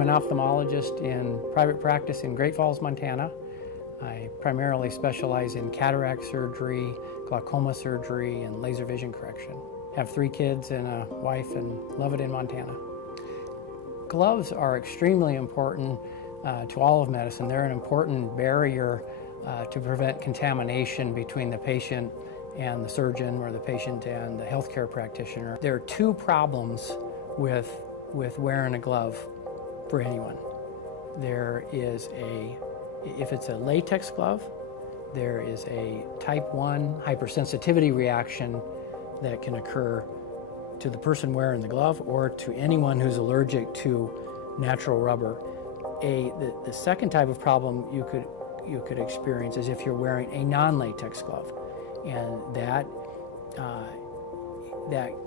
I'm an ophthalmologist in private practice in Great Falls, Montana. I primarily specialize in cataract surgery, glaucoma surgery, and laser vision correction. I have 3 kids and a wife and love it in Montana. Gloves are extremely important to all of medicine. They're an important barrier to prevent contamination between the patient and the surgeon, or the patient and the healthcare practitioner. There are 2 problems with wearing a glove for anyone. There is if it's a latex glove, there is a type 1 hypersensitivity reaction that can occur to the person wearing the glove or to anyone who's allergic to natural rubber. The second type of problem you could experience is if you're wearing a non-latex glove, and that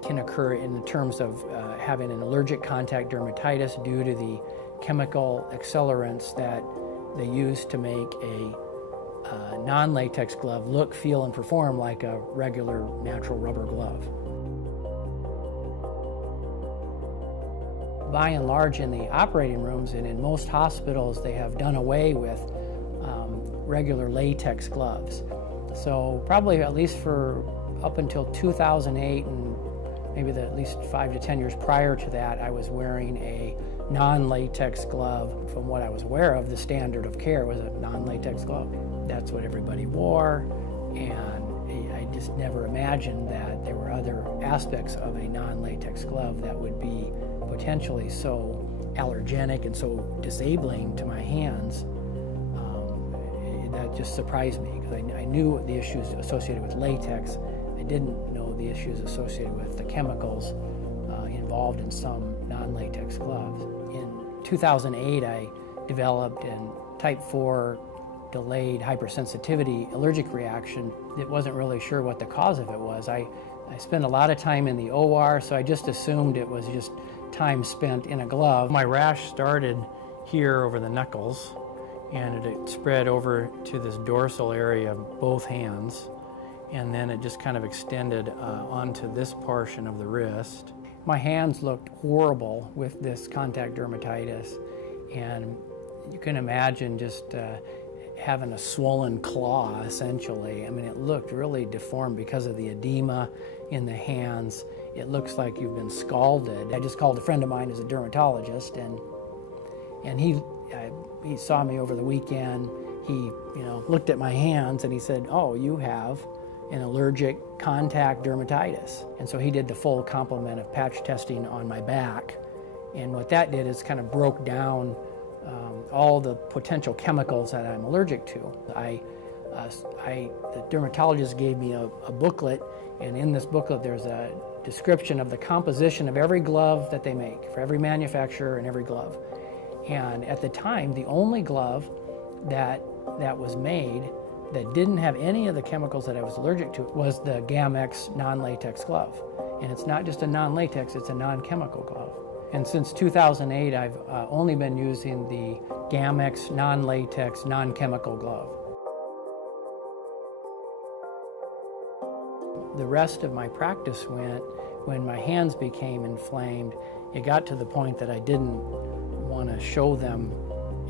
can occur in the terms of having an allergic contact dermatitis due to the chemical accelerants that they use to make a non-latex glove look, feel, and perform like a regular natural rubber glove. By and large, in the operating rooms and in most hospitals, they have done away with regular latex gloves. So probably at least for up until 2008 and maybe at least 5 to 10 years prior to that, I was wearing a non-latex glove. From what I was aware of, the standard of care was a non-latex glove. That's what everybody wore, and I just never imagined that there were other aspects of a non-latex glove that would be potentially so allergenic and so disabling to my hands. That just surprised me, because I knew the issues associated with latex. I didn't know the issues associated with the chemicals involved in some non-latex gloves. In 2008, I developed a type 4 delayed hypersensitivity allergic reaction. It wasn't really sure what the cause of it was. I spent a lot of time in the OR, so I just assumed it was just time spent in a glove. My rash started here over the knuckles, and it spread over to this dorsal area of both hands, and then it just kind of extended onto this portion of the wrist. My hands looked horrible with this contact dermatitis, and you can imagine just having a swollen claw, essentially. I mean, it looked really deformed because of the edema in the hands. It looks like you've been scalded. I just called a friend of mine who's a dermatologist, and he saw me over the weekend. He looked at my hands and he said, "Oh, you have an allergic contact dermatitis." And so he did the full complement of patch testing on my back. And what that did is kind of broke down all the potential chemicals that I'm allergic to. The dermatologist gave me a booklet, and in this booklet there's a description of the composition of every glove that they make, for every manufacturer and every glove. And at the time, the only glove that was made that didn't have any of the chemicals that I was allergic to was the Gamex non-latex glove. And it's not just a non-latex, it's a non-chemical glove. And since 2008, I've only been using the Gamex non-latex, non-chemical glove. The rest of my practice went when my hands became inflamed. It got to the point that I didn't want to show them,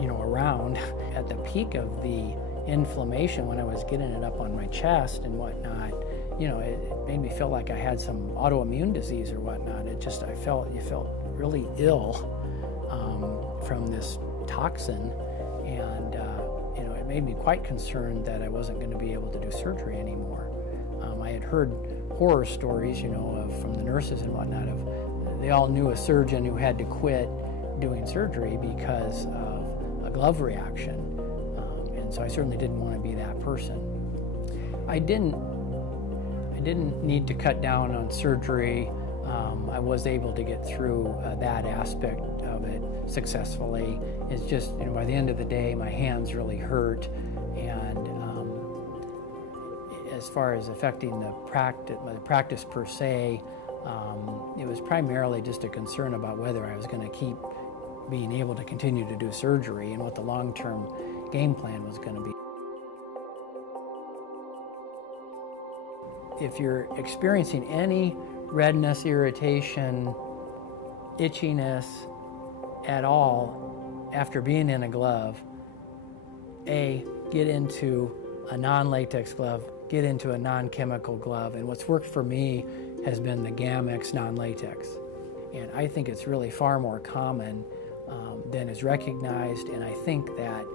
around. At the peak of the inflammation, when I was getting it up on my chest and whatnot, it made me feel like I had some autoimmune disease or whatnot. You felt really ill from this toxin, and it made me quite concerned that I wasn't going to be able to do surgery anymore. I had heard horror stories, from the nurses and whatnot, they all knew a surgeon who had to quit doing surgery because of a glove reaction, and so I certainly didn't want to be that person. I didn't need to cut down on surgery. I was able to get through that aspect of it successfully. It's just, by the end of the day, my hands really hurt, and as far as affecting the practice per se, it was primarily just a concern about whether I was going to keep being able to continue to do surgery and what the long-term game plan was going to be. If you're experiencing any redness, irritation, itchiness at all, after being in a glove, get into a non-latex glove, get into a non-chemical glove, and what's worked for me has been the Gamex non-latex. And I think it's really far more common than is recognized, and I think that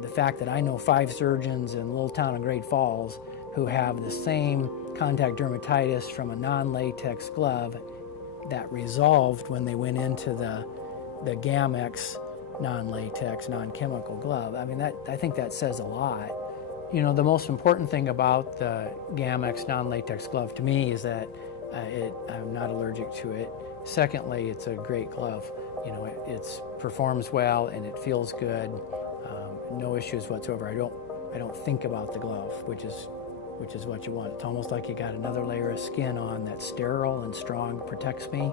the fact that I know 5 surgeons in a little town of Great Falls who have the same contact dermatitis from a non-latex glove that resolved when they went into the Gamex non-latex, non-chemical glove. I mean, I think that says a lot. You know, the most important thing about the Gamex non-latex glove to me is that I'm not allergic to it. Secondly, it's a great glove. You know, it performs well and it feels good. No issues whatsoever. I don't think about the glove, which is what you want. It's almost like you got another layer of skin on that's sterile and strong, protects me.